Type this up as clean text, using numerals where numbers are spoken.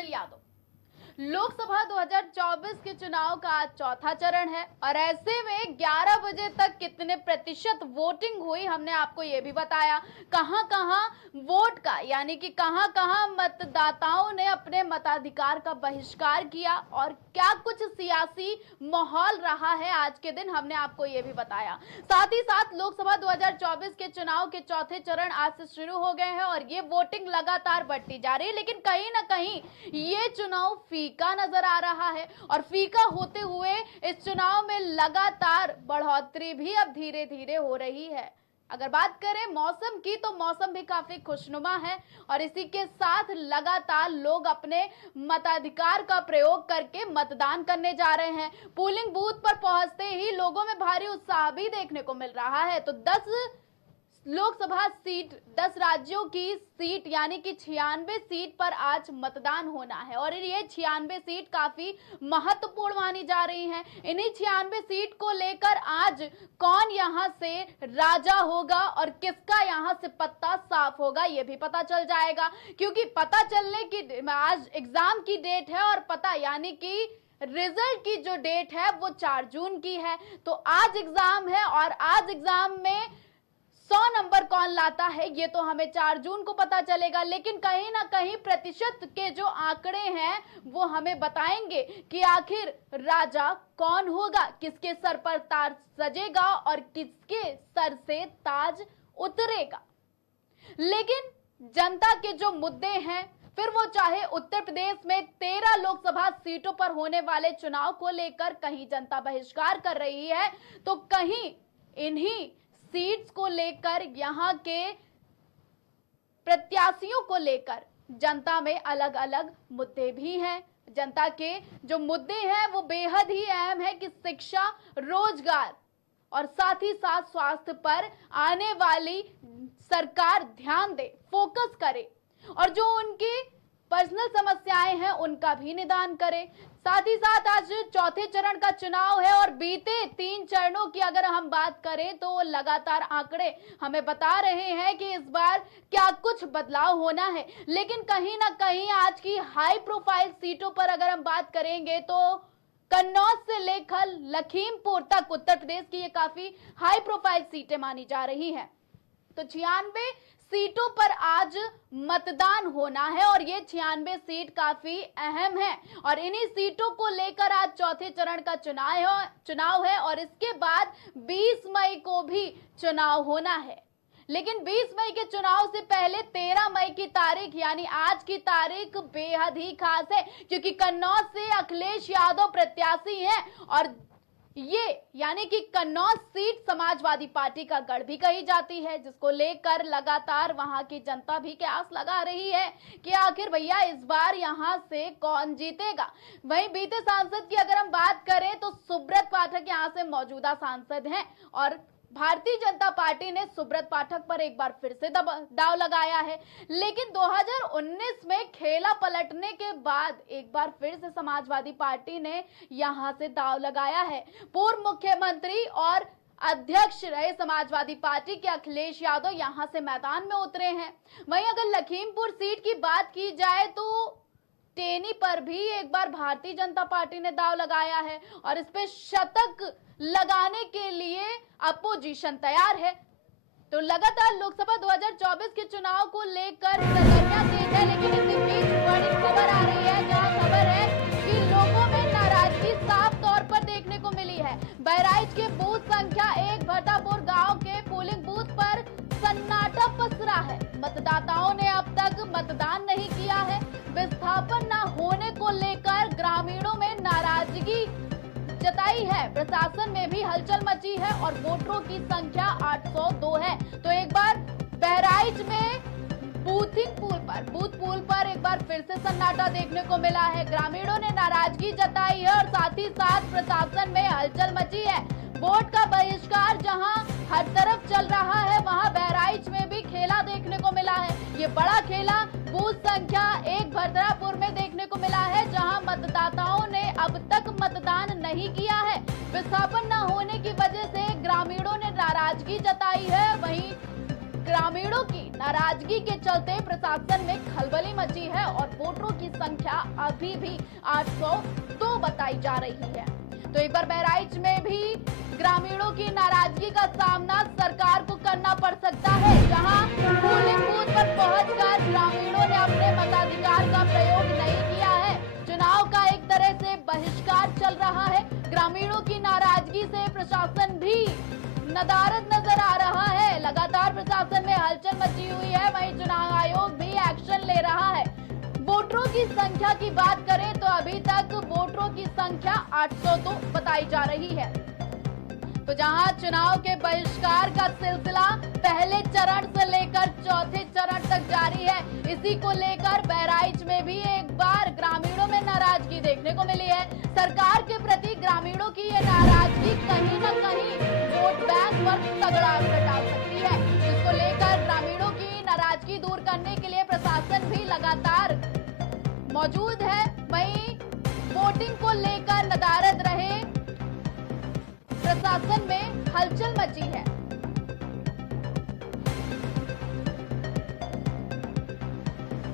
Personal Yadav. Lok Sabha 2024 के चुनाव का आज चौथा चरण है और ऐसे में 11 बजे तक कितने प्रतिशत वोटिंग हुई हमने आपको ये भी बताया। कहां कहां वोट का यानी कि कहां कहां मतदाताओं ने अपने मताधिकार का बहिष्कार किया और क्या कुछ सियासी माहौल रहा है आज के दिन, हमने आपको ये भी बताया। साथ ही साथ लोकसभा 2024 के चुनाव के चौथे चरण आज से शुरू हो गए हैं और ये वोटिंग लगातार बढ़ती जा रही है, लेकिन कहीं ना कहीं ये चुनाव फीका नजर आ रहा है और फीका होते हुए इस चुनाव में लगातार बढ़ोतरी भी अब धीरे धीरे हो रही है। अगर बात करें मौसम की तो मौसम भी काफी खुशनुमा है और इसी के साथ लगातार लोग अपने मताधिकार का प्रयोग करके मतदान करने जा रहे हैं। पोलिंग बूथ पर पहुंचते ही लोगों में भारी उत्साह भी देखने को मिल रहा है। तो 10 लोकसभा सीट, 10 राज्यों की सीट यानी कि 96 सीट पर आज मतदान होना है और ये 96 सीट काफी महत्वपूर्ण मानी जा रही हैं। इन्हीं 96 सीट को लेकर आज कौन यहां से राजा होगा और किसका यहां से पत्ता साफ होगा ये भी पता चल जाएगा, क्योंकि पता चलने की आज एग्जाम की डेट है और पता यानी कि रिजल्ट की जो डेट है वो 4 जून की है। तो आज एग्जाम है और आज एग्जाम में 100 नंबर कौन लाता है ये तो हमें 4 जून को पता चलेगा, लेकिन कहीं ना कहीं प्रतिशत के जो आंकड़े हैं वो हमें बताएंगे कि आखिर राजा कौन होगा, किसके सर पर ताज सजेगा और किसके सर से ताज उतरेगा। लेकिन जनता के जो मुद्दे हैं, फिर वो चाहे उत्तर प्रदेश में 13 लोकसभा सीटों पर होने वाले चुनाव को लेकर कहीं जनता बहिष्कार कर रही है तो कहीं इन्हीं सीट्स को लेकर यहां के प्रत्याशियों को लेकर जनता में अलग अलग मुद्दे भी हैं। जनता के जो मुद्दे हैं वो बेहद ही अहम है कि शिक्षा, रोजगार और साथ ही साथ स्वास्थ्य पर आने वाली सरकार ध्यान दे, फोकस करे और जो उनकी पर्सनल समस्याएं हैं उनका भी निदान करे। साथ ही साथ आज चौथे चरण का चुनाव है और बीते 3 चरणों की अगर हम बात करें तो लगातार आंकड़े हमें बता रहे हैं कि इस बार क्या कुछ बदलाव होना है। लेकिन कहीं ना कहीं आज की हाई प्रोफाइल सीटों पर अगर हम बात करेंगे तो कन्नौज से लेकर लखीमपुर तक उत्तर प्रदेश की ये काफी हाई प्रोफाइल सीटें मानी जा रही हैं। तो 96 सीटों पर आज मतदान होना है और ये 96 सीट काफी अहम है और इन्हीं सीटों को लेकर आज चौथे चरण का चुनाव है और इसके बाद 20 मई को भी चुनाव होना है। लेकिन 20 मई के चुनाव से पहले 13 मई की तारीख यानी आज की तारीख बेहद ही खास है, क्योंकि कन्नौज से अखिलेश यादव प्रत्याशी हैं और ये यानी कि कन्नौज सीट समाजवादी पार्टी का गढ़ भी कही जाती है, जिसको लेकर लगातार वहां की जनता भी आस लगा रही है कि आखिर भैया इस बार यहां से कौन जीतेगा। वहीं बीते सांसद की अगर हम बात करें तो सुब्रत पाठक यहां से मौजूदा सांसद हैं और भारतीय जनता पार्टी ने सुब्रत पाठक पर एक बार फिर से दाव लगाया है। लेकिन 2019 में खेला पलटने के बाद एक बार फिर से समाजवादी पार्टी ने यहां से दाव लगाया है। पूर्व मुख्यमंत्री और अध्यक्ष रहे समाजवादी पार्टी के अखिलेश यादव यहां से मैदान में उतरे हैं। वहीं अगर लखीमपुर सीट की बात की जाए तो टेनी पर भी एक बार भारतीय जनता पार्टी ने दाव लगाया है और इस पे शतक लगाने के लिए अपोजिशन तैयार है। तो लगातार लोकसभा 2024 के चुनाव को लेकर सरगर्मियां तेज है, लेकिन इसी बीच बड़ी खबर आ रही है, जहां खबर है कि लोगों में नाराजगी साफ तौर पर देखने को मिली है। बहराइच के बूथ संख्या 1 भरतापुर गांव के पोलिंग बूथ पर सन्नाटा पसरा है। मतदाताओं ने अब तक मतदान नहीं किया है। विस्थापन न होने को लेकर ग्रामीणों में नाराजगी जताई है। प्रशासन में भी हलचल मची है और वोटरों की संख्या 802 है। तो एक बार बहराइच में बूथ पूल पर एक बार फिर से सन्नाटा देखने को मिला है। ग्रामीणों ने नाराजगी जताई है और साथ ही साथ प्रशासन में हलचल मची है। वोट का बहिष्कार जहां हर तरफ चल रहा है, वहां बहराइच में भी खेला देखने को मिला है। ये बड़ा खेला बूथ संख्या 1 भरतपुर में देखने को मिला है, जहां मतदाताओं ने अब तक मतदान नहीं किया है। विस्थापन न होने की वजह से ग्रामीणों ने नाराजगी जताई है। वहीं ग्रामीणों की नाराजगी के चलते प्रशासन में खलबली मची है और वोटरों की संख्या अभी भी 802 बताई जा रही है। तो एक बार बहराइच में भी ग्रामीणों की नाराजगी का सामना सरकार को करना पड़ सकता है, जहां पोलिंग बूथ पर पहुंचकर ग्रामीणों ने अपने मताधिकार का प्रयोग नहीं किया है। चुनाव का एक तरह से बहिष्कार चल रहा है। ग्रामीणों की नाराजगी से प्रशासन भी नदारद नजर आ रहा है। लगातार प्रशासन में हलचल मची हुई है, वहीं चुनाव आयोग भी एक्शन ले रहा है। वोटरों की संख्या की बात करें तो अभी तक वोटरों की संख्या 802 बताई जा रही है। तो जहां चुनाव के बहिष्कार का सिलसिला पहले चरण से लेकर चौथे चरण तक जारी है, इसी को लेकर बहराइच में भी एक बार ग्रामीणों में नाराजगी देखने को मिली है। सरकार के प्रति ग्रामीणों की ये नाराजगी कहीं न कहीं वोट बैंक पर तगड़ा असर डाल सकती है, जिसको लेकर ग्रामीणों की नाराजगी दूर करने के लिए प्रशासन भी लगातार मौजूद है। वहीं वोटिंग को लेकर नदारद रहे, प्रशासन में हलचल मची है।